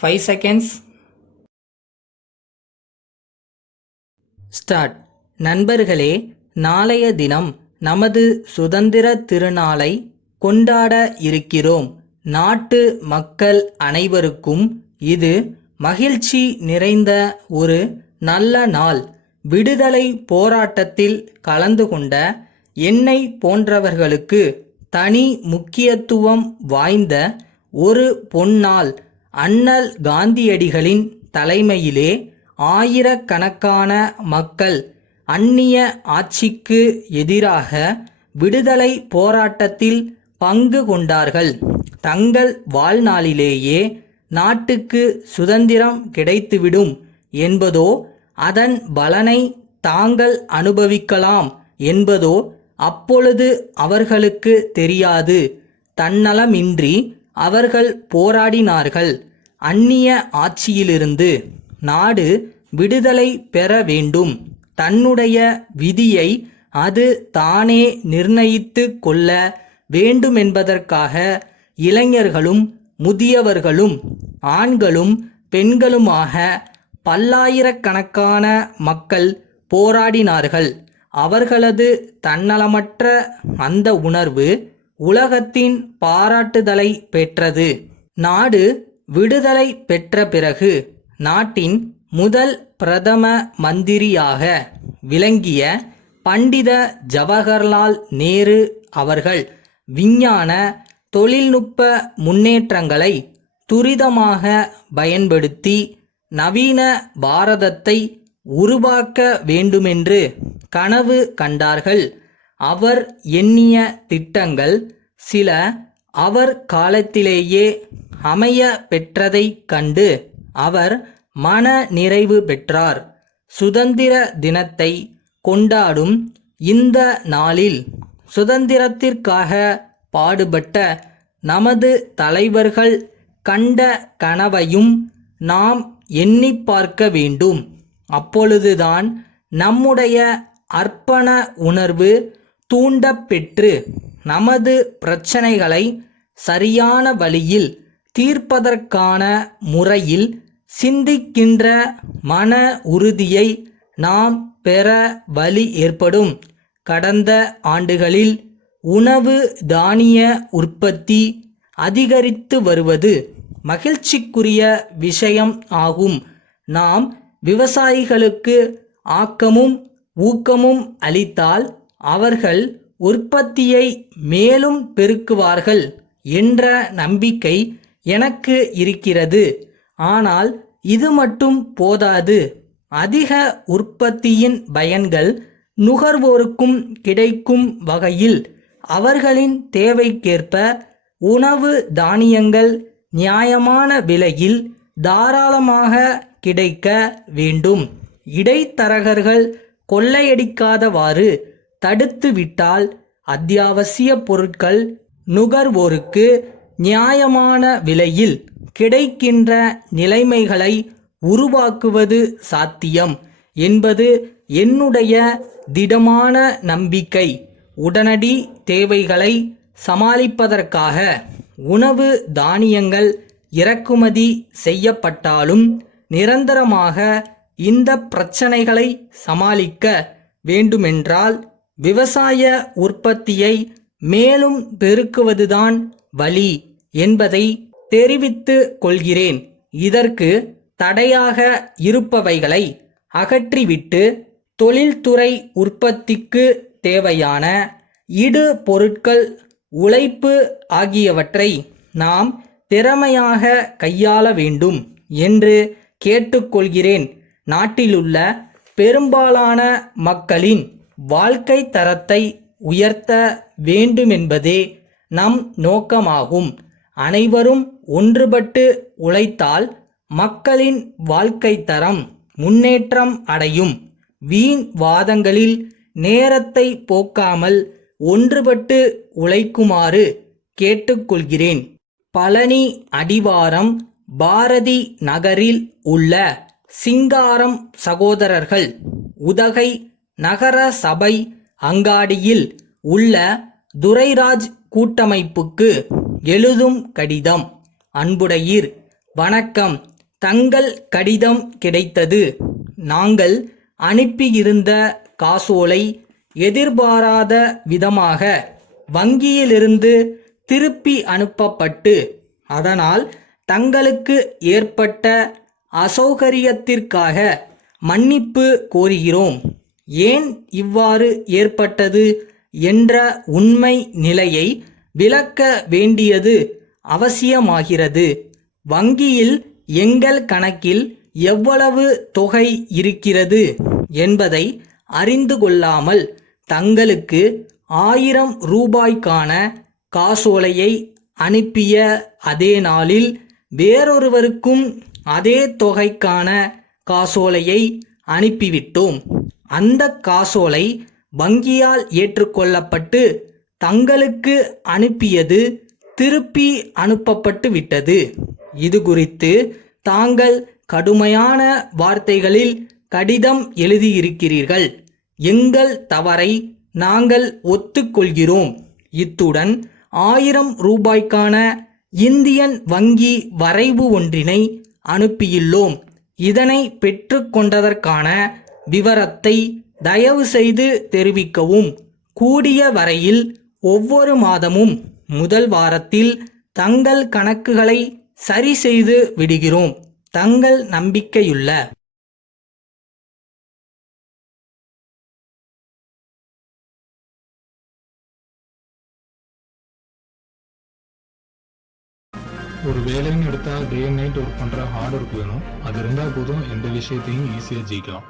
5 seconds. Start. நண்பர்களே, நாளைய தினம் நமது சுதந்திர திருநாளை கொண்டாட இருக்கிறோம். நாட்டு மக்கள் அனைவருக்கும் இது மகிழ்ச்சி நிறைந்த ஒரு நல்ல நாள். விடுதலை போராட்டத்தில் கலந்து கொண்ட என்னை போன்றவர்களுக்கு தனி முக்கியத்துவம் வாய்ந்த ஒரு பொன்னாள். அண்ணல் காந்தியடிகளின் தலைமையிலே ஆயிரக்கணக்கான மக்கள் அந்நிய ஆட்சிக்கு எதிராக விடுதலை போராட்டத்தில் பங்கு கொண்டார்கள். தங்கள் வாழ்நாளிலேயே நாட்டுக்கு சுதந்திரம் கிடைத்துவிடும் என்பதோ, அதன் பலனை தாங்கள் அனுபவிக்கலாம் என்பதோ அப்பொழுது அவர்களுக்கு தெரியாது. தன்னலமின்றி அவர்கள் போராடினார்கள். அந்நிய ஆட்சியிலிருந்து நாடு விடுதலை பெற வேண்டும். தன்னுடைய விதியை அது தானே நிர்ணயித்து கொள்ள வேண்டுமென்பதற்காக இளைஞர்களும் முதியவர்களும் ஆண்களும் பெண்களுமாக பல்லாயிரக்கணக்கான மக்கள் போராடினார்கள். அவர்களது தன்னலமற்ற அந்த உணர்வு உலகத்தின் பாராட்டுதலை பெற்றது. நாடு விடுதலை பெற்ற பிறகு நாட்டின் முதல் பிரதம மந்திரியாக விளங்கிய பண்டித ஜவஹர்லால் நேரு அவர்கள் விஞ்ஞான தொழில்நுட்ப முன்னேற்றங்களை துரிதமாக பயன்படுத்தி நவீன பாரதத்தை உருவாக்க வேண்டுமென்று கனவு கண்டார்கள். அவர் எண்ணிய திட்டங்கள் சில அவர் காலத்திலேயே அமைய பெற்றதைக் கண்டு அவர் மன நிறைவு பெற்றார். சுதந்திர தினத்தை கொண்டாடும் இந்த நாளில் சுதந்திரத்திற்காக பாடுபட்ட நமது தலைவர்கள் கண்ட கனவையும் நாம் எண்ணி பார்க்க வேண்டும். அப்பொழுதுதான் நம்முடைய அர்ப்பண உணர்வு தூண்டப்பெற்று நமது பிரச்சனைகளை சரியான வழியில் தீர்ப்பதற்கான முறையில் சிந்திக்கின்ற மன உறுதியை நாம் பெற வழி ஏற்படும். கடந்த ஆண்டுகளில் உணவு தானிய உற்பத்தி அதிகரித்து வருவது மகிழ்ச்சிக்குரிய விஷயம் ஆகும். நாம் விவசாயிகளுக்கு ஆக்கமும் ஊக்கமும் அளித்தால் அவர்கள் உற்பத்தியை மேலும் பெருக்குவார்கள் என்ற நம்பிக்கை எனக்கு இருக்கிறது. ஆனால் இது மட்டும் போதாது. அதிக உற்பத்தியின் பயன்கள் நுகர்வோருக்கும் கிடைக்கும் வகையில் அவர்களின் தேவைக்கேற்ப உணவு தானியங்கள் நியாயமான விலையில் தாராளமாக கிடைக்க வேண்டும். இடைத்தரகர்கள் கொள்ளையடிக்காதவாறு தடுத்துவிட்டால் அத்தியாவசிய பொருட்கள் நுகர்வோருக்கு நியாயமான விலையில் கிடைக்கின்ற நிலைமைகளை உருவாக்குவது சாத்தியம் என்பது என்னுடைய திடமான நம்பிக்கை. உடனடி தேவைகளை சமாளிப்பதற்காக உணவு தானியங்கள் இறக்குமதி செய்யப்பட்டாலும் நிரந்தரமாக இந்த பிரச்சனைகளை சமாளிக்க வேண்டுமென்றால் விவசாய உற்பத்தியை மேலும் பெருக்குவதுதான் வழி என்பதை தெரிவித்துக் கொள்கிறேன். இதற்கு தடையாக இருப்பவைகளை அகற்றிவிட்டு தொழில்துறை உற்பத்திக்கு தேவையான இடு பொருட்கள், உழைப்பு ஆகியவற்றை நாம் திறமையாக கையாள வேண்டும் என்று கேட்டுக்கொள்கிறேன். நாட்டிலுள்ள பெரும்பாலான மக்களின் வாழ்க்கை தரத்தை உயர்த்த வேண்டுமென்பதே நம் நோக்கமாகும். அனைவரும் ஒன்றுபட்டு உழைத்தால் மக்களின் வாழ்க்கை தரம் முன்னேற்றம் அடையும். வீண் வாதங்களில் நேரத்தை போக்காமல் ஒன்றுபட்டு உழைக்குமாறு கேட்டுக்கொள்கிறேன். பழனி அடிவாரம் பாரதி நகரில் உள்ள சிங்காரம் சகோதரர்கள் உதகை நகர சபை அங்காடியில் உள்ள துரைராஜ் கூட்டமைப்புக்கு எழுதும் கடிதம். அன்புடையீர், வணக்கம், தங்கள் கடிதம் கிடைத்தது. நாங்கள் அனுப்பியிருந்த காசோலை எதிர்பாராத விதமாக வங்கியிலிருந்து திருப்பி அனுப்பப்பட்டு, அதனால் தங்களுக்கு ஏற்பட்ட அசௌகரியத்திற்காக மன்னிப்பு கோருகிறோம். ஏன் இவ்வாறு ஏற்பட்டது என்ற உண்மை நிலையை விளக்க வேண்டியது அவசியமாகிறது. வங்கியில் எங்கள் கணக்கில் எவ்வளவு தொகை இருக்கிறது என்பதை அறிந்து கொள்ளாமல் தங்களுக்கு 1000 ரூபாய்க்கான காசோலையை அனுப்பிய அதே நாளில் வேறொருவருக்கும் அதே தொகைக்கான காசோலையை அனுப்பிவிட்டோம். அந்த காசோலை வங்கியால் ஏற்றுக்கொள்ளப்பட்டு தங்களுக்கு அனுப்பியது திருப்பி அனுப்பப்பட்டு விட்டது. இது குறித்து தாங்கள் கடுமையான வார்த்தைகளில் கடிதம் எழுதியிருக்கிறீர்கள். எங்கள் தவறை நாங்கள் ஒத்துக்கொள்கிறோம். இத்துடன் 1000 ரூபாய்க்கான இந்தியன் வங்கி வரைவு ஒன்றினை அனுப்பியுள்ளோம். இதனை பெற்றுக்கொண்டதற்கான விவரத்தை தயவு செய்து தெரிவிக்கவும். கூடிய வரையில் ஒவ்வொரு மாதமும் முதல் வாரத்தில் தங்கள் கணக்குகளை சரி செய்து விடுகிறோம். தங்கள் நம்பிக்கையுள்ள ஒரு வேலைன்னு எடுத்தால் டே அண்ட் நைட் ஒர்க் பண்ணுற ஹார்ட் ஒர்க் வேணும். அது இருந்தால் போதும் எந்த விஷயத்தையும் ஈஸியாக ஜெயிக்கலாம்.